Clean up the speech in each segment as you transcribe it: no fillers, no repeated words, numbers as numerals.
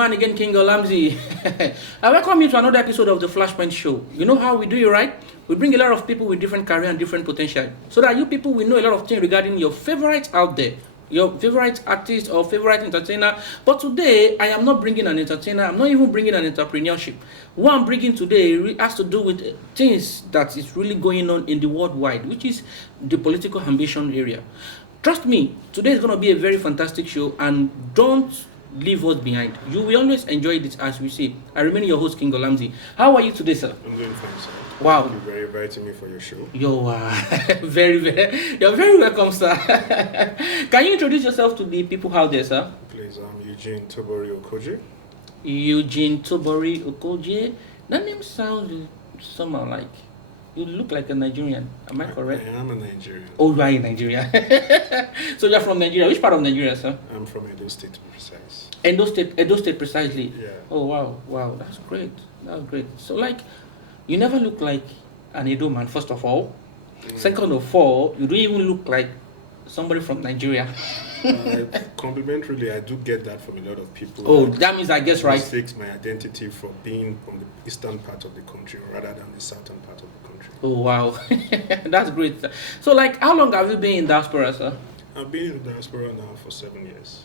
man again, King Olamzi. I welcome you to another episode of the Flashpoint Show. You know how we do it, right? We bring a lot of people with different career and different potential, so that you people will know a lot of things regarding your favorites out there, your favorite artist or favorite entertainer. But today, I am not bringing an entertainer. I'm not even bringing an entrepreneurship. What I'm bringing today has to do with things that is really going on in the world wide, which is the political ambition area. Trust me, today is going to be a very fantastic show, and don't leave us behind. You will always enjoy this, as we say. I remain your host, King Olamzi. How are you today, sir? I'm doing fine, sir. Wow. Thank you very inviting me for your show. You're you're very welcome, sir. Can you introduce yourself to the people out there, sir? Please, I'm Eugene Tobori Okojie. Eugene Tobori Okojie. That name sounds somehow like you look like a Nigerian. Am I correct? I am a Nigerian. Oh, you are in Nigeria. So you're from Nigeria. Which part of Nigeria, sir? I'm from Edo State, to be precise. Edo State precisely. Yeah. Oh wow, that's great. That's great. So like, you never look like an Edo man, first of all. Second of all, you don't even look like somebody from Nigeria. Complimentarily, I do get that from a lot of people. Oh, that means I guess right. Mistakes my identity for being from the eastern part of the country rather than the southern part of the country. Oh wow, that's great. Sir. So like, how long have you been in diaspora, sir? I've been in the diaspora now for 7 years.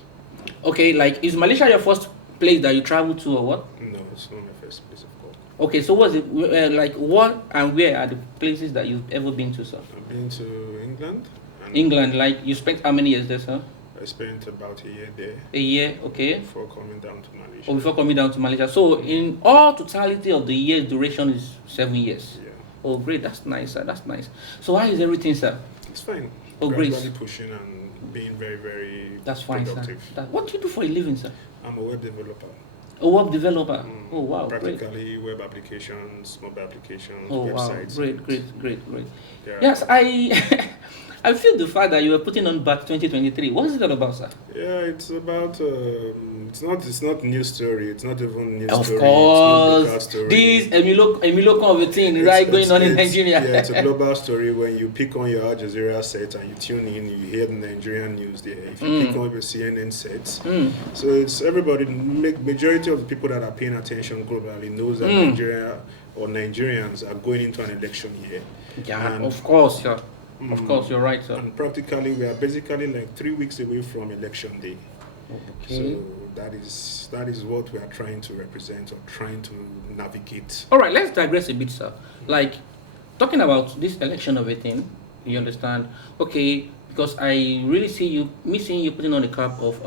Okay, like, is Malaysia your first place that you travel to, or what? No, it's not my first place of call. Okay, so what's it like? What and where are the places that you've ever been to, sir? I've been to England. England, like you spent how many years there, sir? I spent about a year there. A year, okay. Before coming down to Malaysia. Oh, before coming down to Malaysia. So in all totality of the year's duration is 7 years. Yeah. Oh, great. That's nice, sir. That's nice. So how is everything, sir? It's fine. Oh, great. Gradually pushing and being very, very That's fine, productive. sir. What do you do for a living, sir? I'm a web developer. A web developer. Oh, wow. Practically web applications, mobile applications, oh, websites. Wow. Great. Yeah. Yes, I feel the fact that you were putting on back 2023. What is it all about, sir? Yeah, it's about it's not news story. It's not even news of story. Course, it's story. This Emilio kind of a thing, right, going on in Nigeria. Yeah, it's a global story. When you pick on your Al Jazeera set and you tune in, you hear the Nigerian news there. If you pick on your CNN sets, so it's everybody. Majority of the people that are paying attention globally knows that Nigeria or Nigerians are going into an election year. Yeah, and of course, yeah. Of course, you're right, sir. And practically, we are basically like 3 weeks away from election day. Okay. So that is what we are trying to represent or trying to navigate. All right, let's digress a bit, sir. Like, talking about this election of a thing, you understand? Okay, because I really see you, seeing you putting on the cap of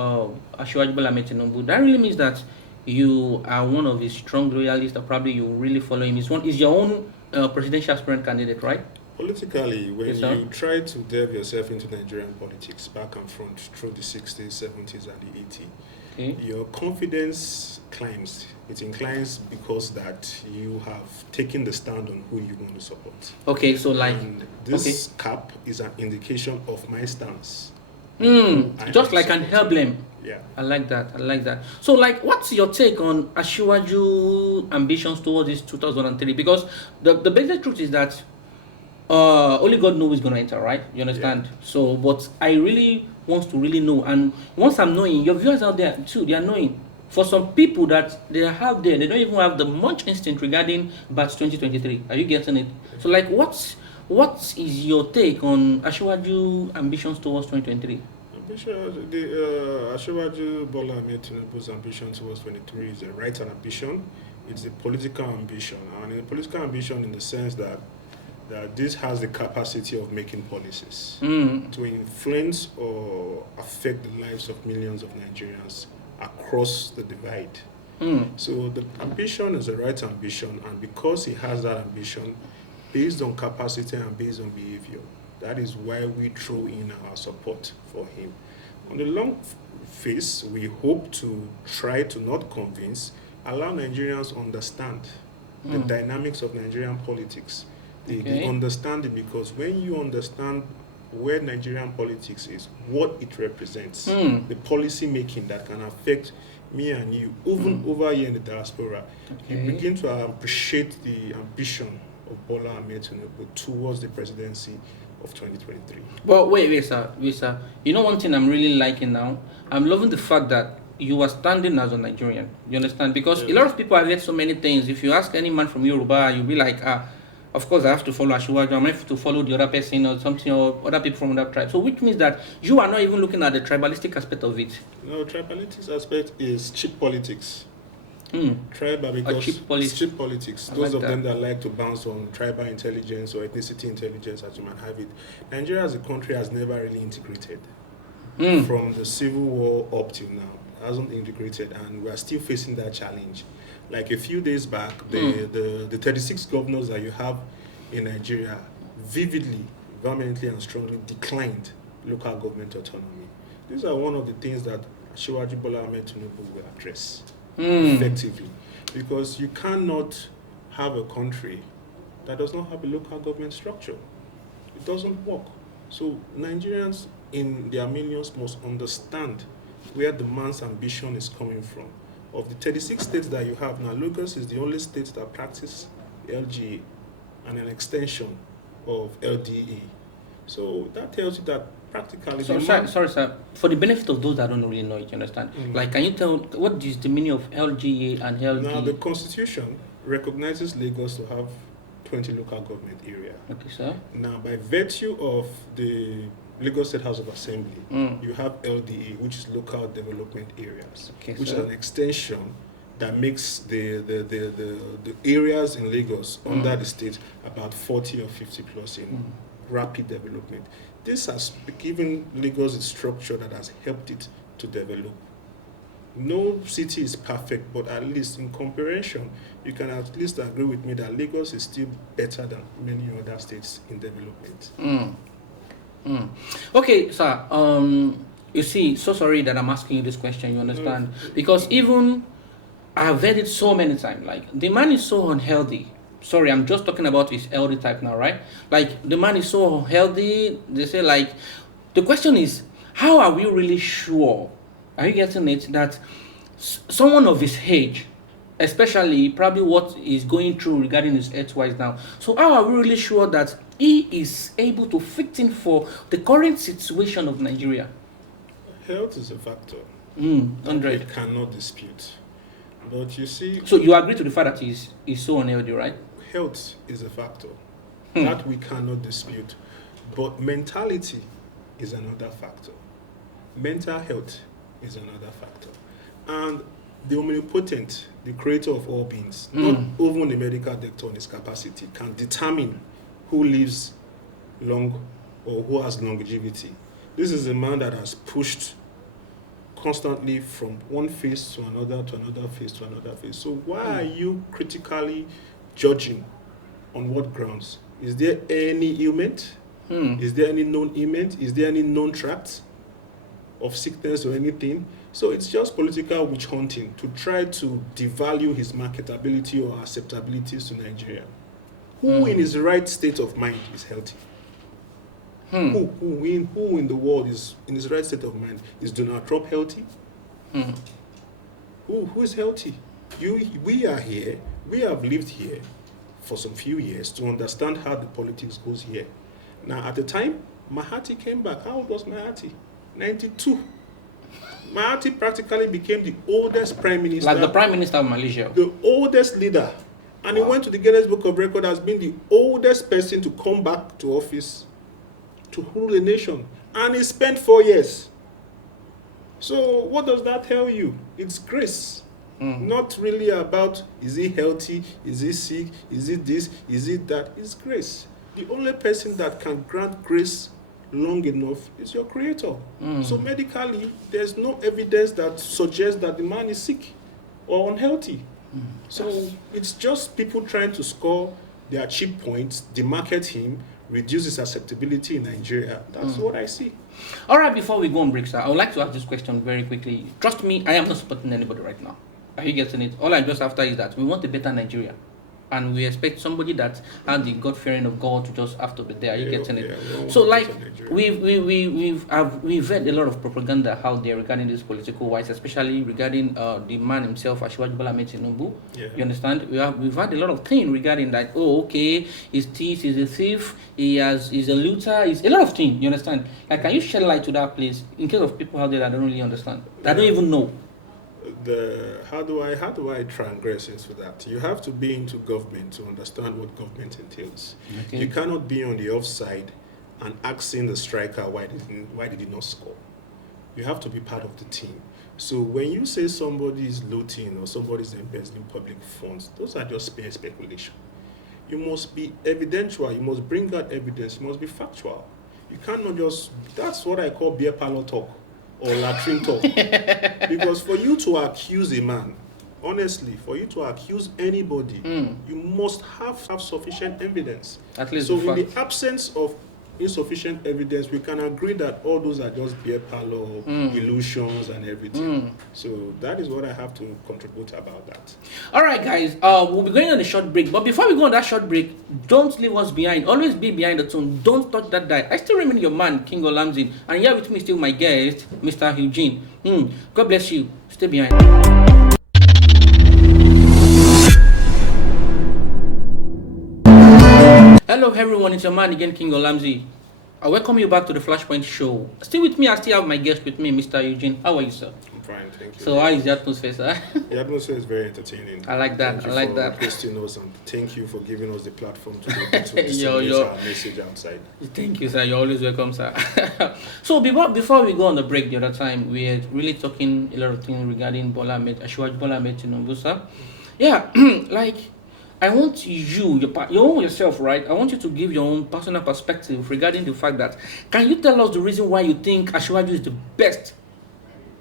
Asiwaju Bola Ahmed Tinubu. That really means that you are one of his strong loyalists, or probably you really follow him. He's your own presidential aspirant candidate, right? Politically, when you try to delve yourself into Nigerian politics back and front through the 60s, 70s, and the 80s, your confidence climbs. It inclines because that you have taken the stand on who you want to support. Okay, so like... And this cap is an indication of my stance. Just like an emblem. Yeah. I like that. So like, what's your take on Asiwaju ambitions towards this 2003? Because the basic truth is that only God knows who's going to enter, right? You understand? Yeah. So, but I really want to really know. And once I'm knowing, your viewers out there too, they are knowing. For some people that they have there, they don't even have the much instinct regarding Batch 2023. Are you getting it? So, like, what is your take on Asiwaju ambitions towards 2023? Asiwaju Bola Ahmed Tinubu's ambition towards 2023 is a right and ambition. It's a political ambition. And a political ambition in the sense that this has the capacity of making policies to influence or affect the lives of millions of Nigerians across the divide. So the ambition is a right ambition, and because he has that ambition, based on capacity and based on behavior, that is why we throw in our support for him. On the long face, we hope to try to not convince, allow Nigerians understand the dynamics of Nigerian politics. The understanding, because when you understand where Nigerian politics is, what it represents, the policy making that can affect me and you, even over here in the diaspora, you begin to appreciate the ambition of Bola Ahmed Tinubu towards the presidency of 2023. Well, wait, sir. You know one thing I'm really liking now? I'm loving the fact that you are standing as a Nigerian. You understand? Because a lot of people have heard so many things. If you ask any man from Yoruba, you'll be like, of course I have to follow Ashiwaju, I have to follow the other person or something, or other people from other tribes. So which means that you are not even looking at the tribalistic aspect of it. No, tribalistic aspect is cheap politics. Tribal, because cheap it's cheap politics. Those like of them that. that like to bounce on tribal intelligence or ethnicity intelligence, as you might have it. Nigeria as a country has never really integrated. From the Civil War up till now, hasn't integrated, and we are still facing that challenge. Like a few days back, the 36 governors that you have in Nigeria vividly, vehemently, and strongly declined local government autonomy. These are one of the things that Shiwaji Bola Ahmed Tinubu will address effectively, because you cannot have a country that does not have a local government structure. It doesn't work. So Nigerians in their millions must understand where the man's ambition is coming from. Of the 36 states that you have now, Lagos is the only state that practice LGA and an extension of LDA. So that tells you that practically... Sorry, sir. For the benefit of those that don't really know it, you understand? Like, can you tell what is the meaning of LGA and LDA? Now, the Constitution recognizes Lagos to have 20 local government area. Okay, sir. Now, by virtue of the Lagos State House of Assembly, you have LDA, which is local development areas, which is an extension that makes the areas in Lagos under the state about 40 or 50 plus in rapid development. This has given Lagos a structure that has helped it to develop. No city is perfect, but at least in comparison, you can at least agree with me that Lagos is still better than many other states in development. Okay, sir. You see, so sorry that I'm asking you this question, you understand? Because even I've heard it so many times, like, the man is so unhealthy. Sorry, I'm just talking about his healthy type now, right? Like, the man is so unhealthy. They say, like, the question is, how are we really sure, are you getting it, that someone of his age, especially probably what he's going through regarding his health-wise now, so how are we really sure that he is able to fit in for the current situation of Nigeria? Health is a factor. 100. It cannot dispute. But you see... So you agree to the fact that he's so unhealthy, right? Health is a factor. That we cannot dispute. But mentality is another factor. Mental health is another factor. And the omnipotent, the creator of all beings, not even the medical doctor in his capacity, can determine who lives long or who has longevity. This is a man that has pushed constantly from one phase to another phase to another phase. So why are you critically judging? On what grounds? Is there any ailment? Is there any known ailment? Is there any known tract of sickness or anything? So it's just political witch hunting to try to devalue his marketability or acceptability to Nigeria. Who in his right state of mind is healthy? Who in the world is in his right state of mind? Is Donald Trump healthy? Who is healthy? We are here. We have lived here for some few years to understand how the politics goes here. Now, at the time, Mahathir came back. How old was Mahathir? 92. Mahathir practically became the oldest prime minister. Like the prime minister of Malaysia. The oldest leader. And he went to the Guinness Book of Records as being the oldest person to come back to office to rule a nation. And he spent 4 years. So what does that tell you? It's grace. Not really about, is he healthy, is he sick, is it this, is it that? It's grace. The only person that can grant grace long enough is your creator. So medically, there's no evidence that suggests that the man is sick or unhealthy. So it's just people trying to score their cheap points, demarket him, reduce his acceptability in Nigeria. That's what I see. All right, before we go on break, sir, I would like to ask this question very quickly. Trust me, I am not supporting anybody right now. Are you getting it? All I'm just after is that we want a better Nigeria. And we expect somebody that had the God-fearing of God to just have to be there. Are you getting it? So, like, we've heard a lot of propaganda out there regarding this political wise, especially regarding the man himself, Ashiwaju Bola Ahmed Tinubu. You understand? We've had a lot of things regarding that. Oh, okay, he's a thief. He's a looter. He's a lot of things. You understand? Like, can you shed light to that, please, in case of people out there that don't really understand, that don't even know? How do I transgress into that? You have to be into government to understand what government entails. Okay. You cannot be on the offside and asking the striker why did he not score. You have to be part of the team. So when you say somebody is looting or somebody is embezzling public funds, those are just mere speculation. You must be evidential. You must bring out evidence. You must be factual. You cannot just. That's what I call beer parlor talk or latrine talk. Because for you to accuse a man, honestly, for you to accuse anybody, you must have sufficient evidence. At least so the in fact. the absence of insufficient evidence, we can agree that all those are just beer parlor illusions and everything. So that is what I have to contribute about that. All right, guys. We'll be going on a short break, but before we go on that short break, don't leave us behind. Always be behind the tune. Don't touch that dial. I still remain your man, King Olamzin, and here with me still my guest, Mr. Eugene. God bless you. Stay behind. Hello everyone, it's your man again, King Olamzi. I welcome you back to the Flashpoint Show. Still with me, I still have my guest with me, Mr. Eugene. How are you, sir? I'm fine, thank you. So how is the atmosphere, sir? The atmosphere is very entertaining. I like that. Thank I like you that. for hosting us and thank you for giving us the platform to be able to Yo, disseminate yo. our message outside. Thank you, sir. You're always welcome, sir. So before we go on the break the other time, we are really talking a lot of things regarding Bola Ahmed Tinubu, sir. Yeah, like I want yourself, right? I want you to give your own personal perspective regarding the fact that can you tell us the reason why you think Ashwaju is the best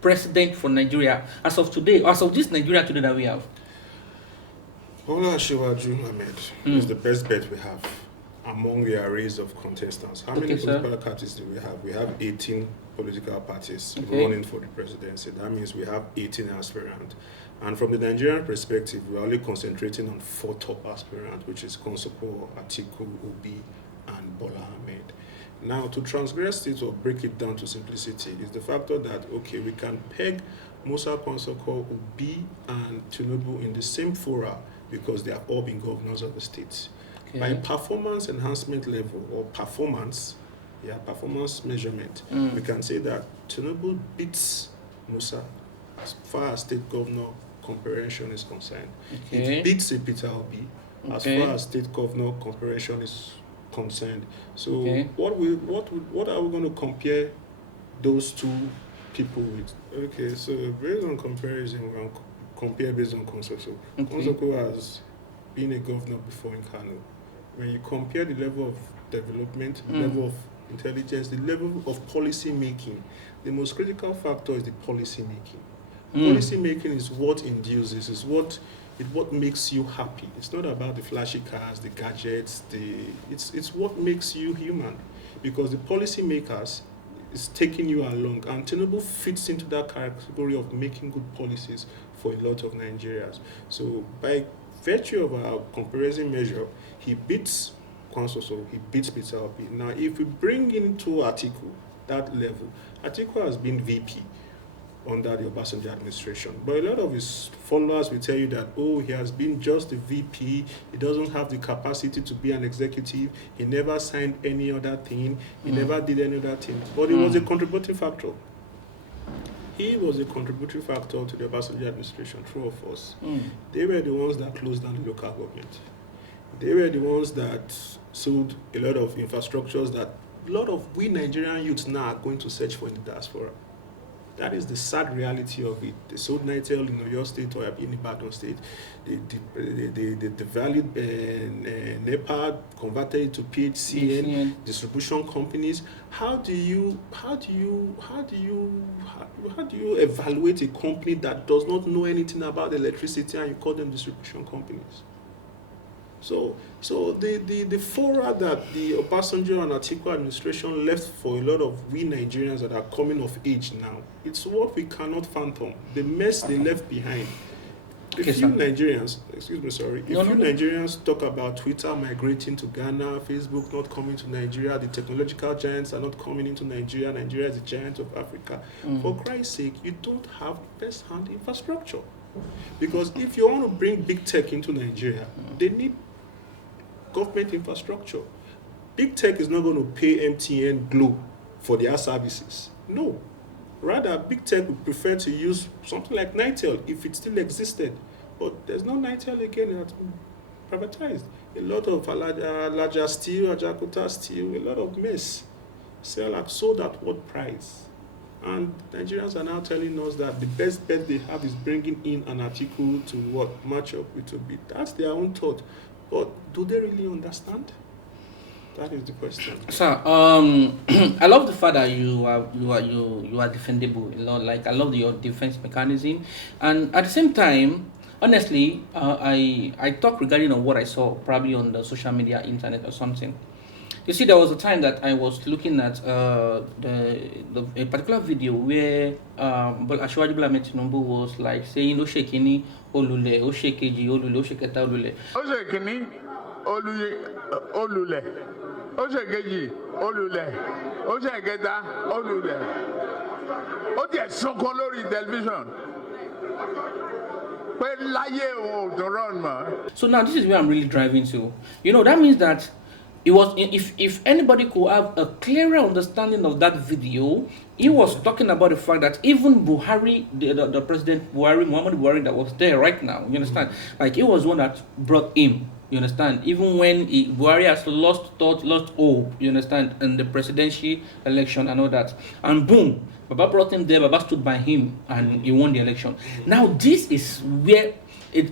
president for Nigeria as of today, as of this Nigeria today that we have? Bola Ahmed is the best bet we have among the arrays of contestants. How many political parties do we have? We have 18 political parties running for the presidency. That means we have 18 aspirants. And from the Nigerian perspective, we're only concentrating on 4 top aspirants, which is Konsoko, Atiku, Obi, and Bola Ahmed. Now, to transgress it or break it down to simplicity is the factor that, okay, we can peg Musa Konsoko, Obi, and Tinubu in the same fora because they have all been governors of the states. Okay. By performance enhancement level or performance measurement, we can say that Tinubu beats Musa as far as state governor comparison is concerned. Okay. It beats a Peter Obi as far as state governor comparison is concerned. So what are we going to compare those two people with? Okay, so based on comparison, we're going to compare based on Konsoko. Konsoko has been a governor before in Kano. When you compare the level of development, the level of intelligence, the level of policy making, the most critical factor is the policy making. Policy making is what induces, is what makes you happy. It's not about the flashy cars, the gadgets, it's what makes you human. Because the policy makers is taking you along, and Tinubu fits into that category of making good policies for a lot of Nigerians. So by virtue of our comparison measure, he beats Konsoko, he beats Peter Obi. Now if we bring into Atiku that level, Atiku has been VP under the Obasanjo administration. But a lot of his followers will tell you that, he has been just a VP, he doesn't have the capacity to be an executive, he never signed any other thing, he never did any other thing. But he was a contributing factor. He was a contributory factor to the Obasanjo administration, true or false. They were the ones that closed down the local government. They were the ones that sold a lot of infrastructures that a lot of we Nigerian youths now are going to search for in the diaspora. That is the sad reality of it. They sold Nitel in Oyo State or in Ibadan State. They devalued NEPA, converted it to PHCN, distribution companies. How do you evaluate a company that does not know anything about electricity and you call them distribution companies? So the fora that the Obasanjo and Atiku administration left for a lot of we Nigerians that are coming of age now, it's what we cannot fathom. The mess they left behind. Nigerians talk about Twitter migrating to Ghana, Facebook not coming to Nigeria, the technological giants are not coming into Nigeria, Nigeria is the giant of Africa. For Christ's sake, you don't have first-hand infrastructure. Because if you want to bring big tech into Nigeria, they need government infrastructure. Big tech is not going to pay MTN Glo for their services. No. Rather, big tech would prefer to use something like Nitel if it still existed. But there's no Nitel again, it has been privatized. A lot of larger steel, Ajakuta steel, a lot of mess sold at what price? And Nigerians are now telling us that the best bet they have is bringing in an article to what match up with a bit. That's their own thought. But do they really understand? That is the question. Sir, I love the fact that you are defendable. Like I love your defense mechanism, and at the same time, honestly, I talk regarding on what I saw probably on the social media, internet or something. You see, there was a time that I was looking at a particular video where Ashwaju Bola Ahmed Tinubu was like saying Oshekini Olule, Oshekeji Olule, Osheketa Olule. Oshekini Olule, Oshekeji Olule, Osheketa Olule. Ó ti sọ̀kan lórí television. So now this is where I'm really driving to. You know, that means that it was, if anybody could have a clearer understanding of that video, he was talking about the fact that even Buhari, the president Buhari, Muhammad Buhari, that was there right now, you understand, like he was one that brought him, you understand, even when Buhari has lost thought, lost hope, you understand, in the presidential election and all that, and boom, Baba brought him there, Baba stood by him, and he won the election. Now this is where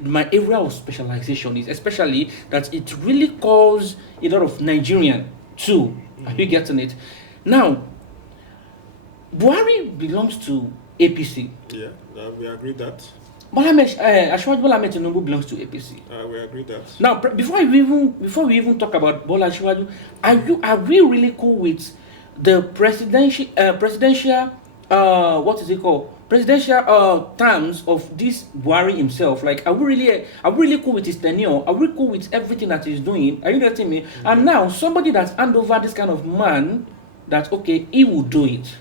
my area of specialization is, especially that it really calls a lot of Nigerian too. Are you getting it? Now, Buhari belongs to APC. Yeah, we agree that. Ashwaju Bola Ahmed Tinubu belongs to APC. We agree that. Now, before we even talk about Bola Ashwaju, are we really cool with the presidential what is it called? Presidential terms of this Buhari himself? Like, are we really cool with his tenure? Are we cool with everything that he's doing? Are you getting me? Mm-hmm. And now somebody that's hand over this kind of man, that okay, he will do it.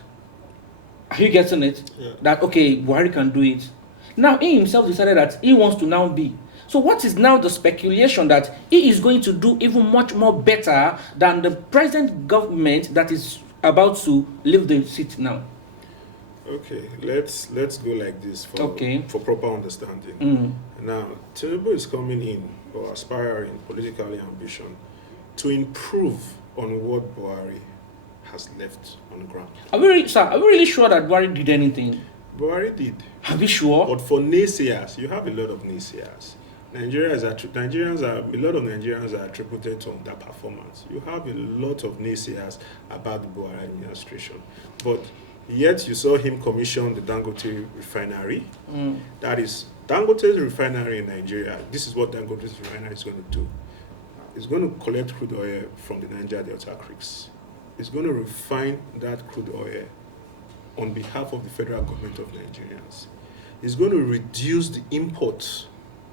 Are you getting it? Yeah. That okay, Buhari can do it. Now he himself decided that he wants to now be. So what is now the speculation that he is going to do even much more better than the present government that is about to leave the seat now? Okay, let's go like this for proper understanding. Now, Tinubu is coming in or aspiring politically ambition to improve on what Buhari has left on the ground. Are we really sure that Buhari did anything? Buhari did. Are we sure? But for naysayers, you have a lot of naysayers. A lot of Nigerians are attributed to that performance. You have a lot of naysayers about the Buhari administration. But yet you saw him commission the Dangote refinery. That is Dangote's refinery in Nigeria. This is what Dangote's refinery is going to do. It's going to collect crude oil from the Niger Delta creeks. It's going to refine that crude oil on behalf of the federal government of Nigerians. It's going to reduce the imports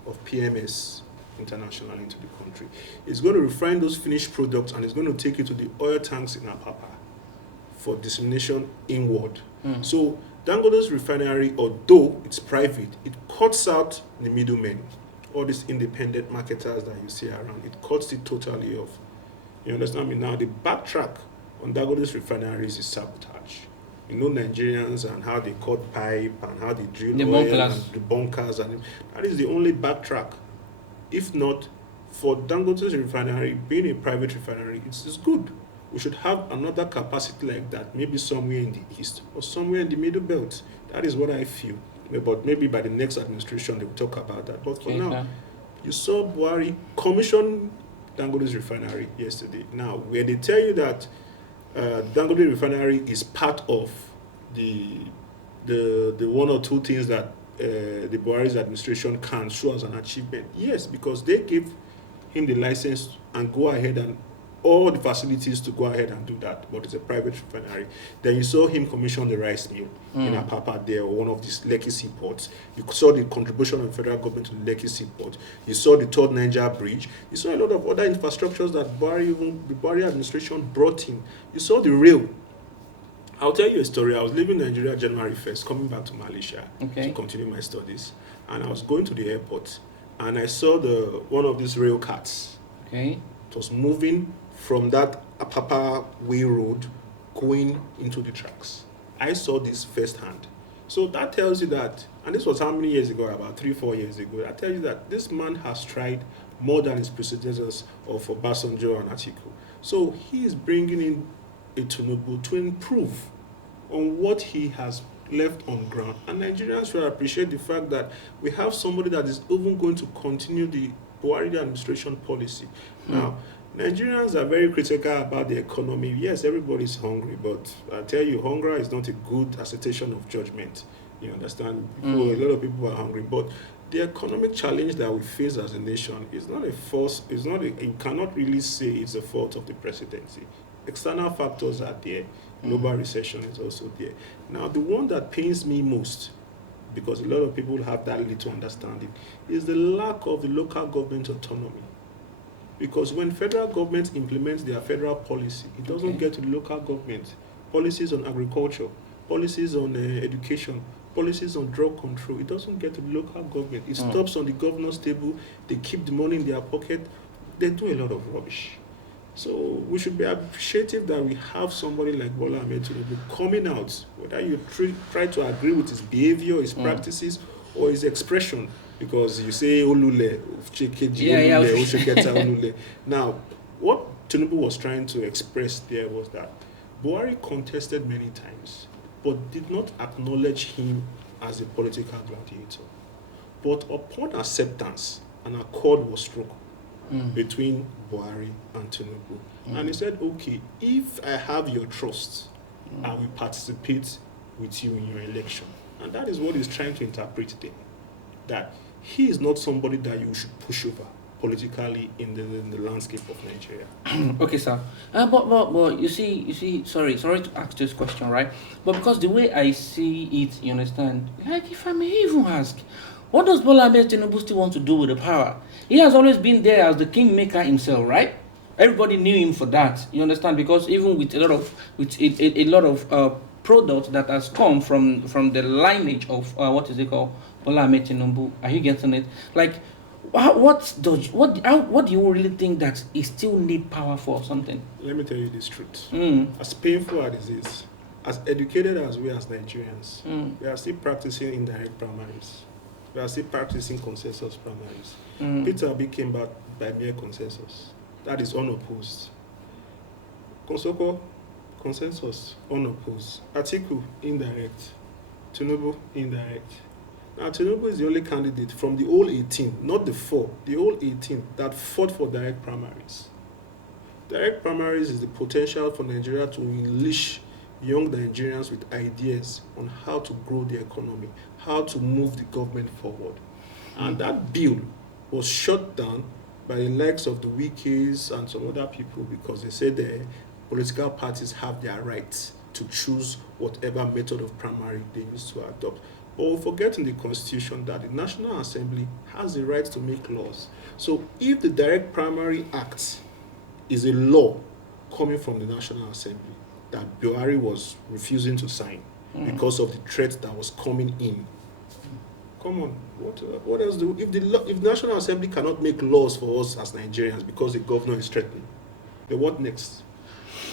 of PMS internationally into the country. It's going to refine those finished products and it's going to take it to the oil tanks in Apapa for dissemination inward. So Dangote's refinery, although it's private, it cuts out the middlemen, all these independent marketers that you see around. It cuts it totally off. You understand me? Now the backtrack on Dangote's refineries is sabotage. You know Nigerians and how they cut pipe and how they drill oil and the bunkers, and that is the only backtrack. If not, for Dangote's refinery being a private refinery, it's good. We should have another capacity like that, maybe somewhere in the east or somewhere in the middle belt. That is what I feel. But maybe by the next administration they will talk about that. But for now, you saw Buhari commission Dangote's refinery yesterday. Now, where they tell you that Dangote refinery is part of the one or two things that the Buhari's administration can show as an achievement. Yes, because they gave him the license and go ahead and all the facilities to go ahead and do that, but it's a private refinery. Then you saw him commission the rice mill in Apapa there, or one of these Lekki seaports. You saw the contribution of the federal government to the Lekki seaport. You saw the third Niger bridge. You saw a lot of other infrastructures that the Buhari administration brought in. You saw the rail. I'll tell you a story. I was leaving Nigeria January 1st, coming back to Malaysia to continue my studies. And I was going to the airport, and I saw one of these rail carts. It was moving from that Apapa Way Road going into the tracks. I saw this firsthand. So that tells you that, and this was how many years ago? About 3-4 years ago. That tells you that this man has tried more than his predecessors of Obasanjo and Atiku. So he is bringing in a Tinubu to improve on what he has left on ground. And Nigerians should appreciate the fact that we have somebody that is even going to continue the Buhari administration policy. Now, Nigerians are very critical about the economy. Yes, everybody's hungry, but I tell you, hunger is not a good assertion of judgment. You understand? A lot of people are hungry, but the economic challenge that we face as a nation is not a force. It's not. You cannot really say it's a fault of the presidency. External factors are there. Global recession is also there. Now, the one that pains me most, because a lot of people have that little understanding, is the lack of the local government autonomy. Because when federal government implements their federal policy, it doesn't get to the local government. Policies on agriculture, policies on education, policies on drug control, it doesn't get to the local government. It stops on the governor's table. They keep the money in their pocket. They do a lot of rubbish. So we should be appreciative that we have somebody like Bola Ahmed Tinubu coming out, whether you try to agree with his behavior, his practices, or his expression. Because you say Olule, Olule. Now, what Tinubu was trying to express there was that Buhari contested many times, but did not acknowledge him as a political gladiator. But upon acceptance, an accord was struck between Buhari and Tinubu. And he said, okay, if I have your trust, I will participate with you in your election. And that is what he's trying to interpret there. That he is not somebody that you should push over politically in the landscape of Nigeria. Okay, sir. But you see, sorry to ask this question, right? But because the way I see it, you understand, like if I may even ask, what does Bola Ahmed Tinubu still want to do with the power? He has always been there as the kingmaker himself, right? Everybody knew him for that, you understand? Because even with a lot of products that has come from the lineage of what is it called, Bola Ahmed Tinubu. Are you getting it? Like, what do you really think that he still need power for or something? Let me tell you this truth. As painful as it is, as educated as we as Nigerians, we are still practicing indirect primaries. We are still practicing consensus primaries. Peter Obi came back by mere consensus. That is unopposed. Konsoko, consensus, unopposed. Atiku, indirect. Tinubu, indirect. Now, Tinubu is the only candidate from the whole 18, not the 4, the whole 18 that fought for direct primaries. Direct primaries is the potential for Nigeria to unleash young Nigerians with ideas on how to grow the economy, how to move the government forward. And that bill was shut down by the likes of the Wikis and some other people because they said the political parties have their rights to choose whatever method of primary they used to adopt. But we forget in the Constitution that the National Assembly has the right to make laws. So if the Direct Primary Act is a law coming from the National Assembly that Buhari was refusing to sign because of the threat that was coming in, come on, what else do if the National Assembly cannot make laws for us as Nigerians because the governor is threatening, then what next?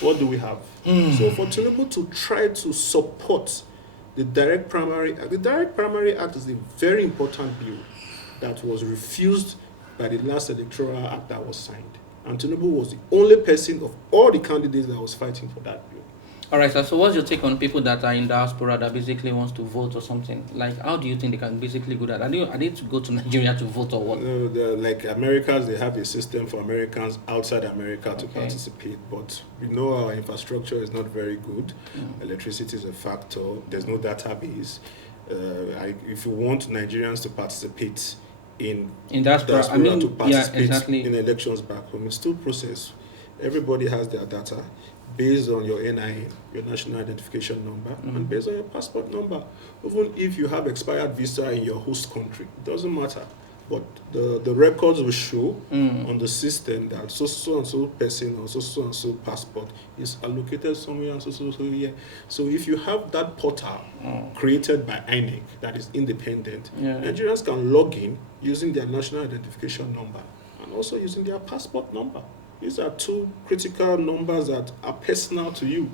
What do we have? So for Tinubu to try to support the Direct Primary Act is a very important bill that was refused by the last electoral act that was signed. And Tinubu was the only person of all the candidates that was fighting for that bill. All right, sir. So what's your take on people that are in diaspora that basically wants to vote or something? Like, how do you think they can basically do that? Are they to go to Nigeria to vote or what? No, like Americans, they have a system for Americans outside America to participate. But we know our infrastructure is not very good. Electricity is a factor. There's no database. If you want Nigerians to participate in diaspora, to participate in elections back home, it's still process. Everybody has their data based on your NIN, your national identification number, and based on your passport number. Even if you have expired visa in your host country, it doesn't matter. But the records will show on the system that so and so person or so and so passport is allocated somewhere and so here. So if you have that portal created by INEC that is independent, Nigerians can log in using their national identification number and also using their passport number. These are two critical numbers that are personal to you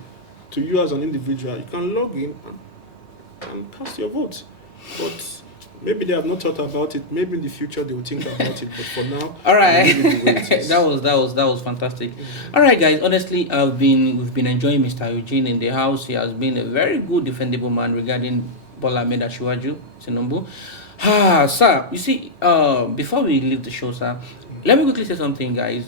to you as an individual, you can log in and cast your vote. But maybe they have not thought about it. Maybe in the future they will think about it. But for now, all right, that was fantastic. All right, guys. Honestly, we've been enjoying Mr. Eugene in the house. He has been a very good, defendable man regarding Bola Ahmed Asiwaju Tinubu. Sir, you see, before we leave the show, sir, let me quickly say something, guys.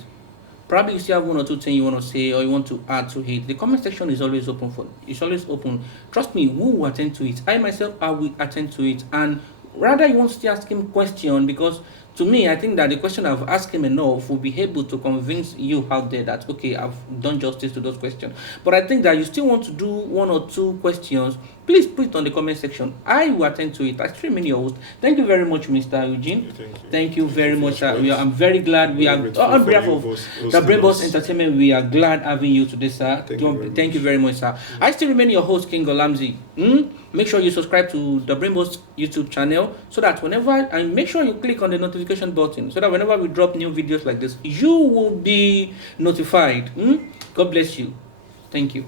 Probably you still have one or two things you want to say or you want to add to it. The comment section is always open it's always open. Trust me, we will attend to it. I myself, I will attend to it. And rather you want to ask him question, because to me, I think that the question I've asked him enough will be able to convince you out there that, okay, I've done justice to those questions. But I think that you still want to do one or two questions, please put it on the comment section. I will attend to it. I stream in your host. Thank you very much, Mr. Eugene. Thank you very much, sir. I'm very glad we are, on behalf of the Brain Boss Entertainment, we are glad having you today, sir. Thank you very much, sir. I still remain your host, King Olamzi. Make sure you subscribe to the Brain Boss YouTube channel so that and make sure you click on the notification button so that whenever we drop new videos like this, you will be notified. God bless you. Thank you.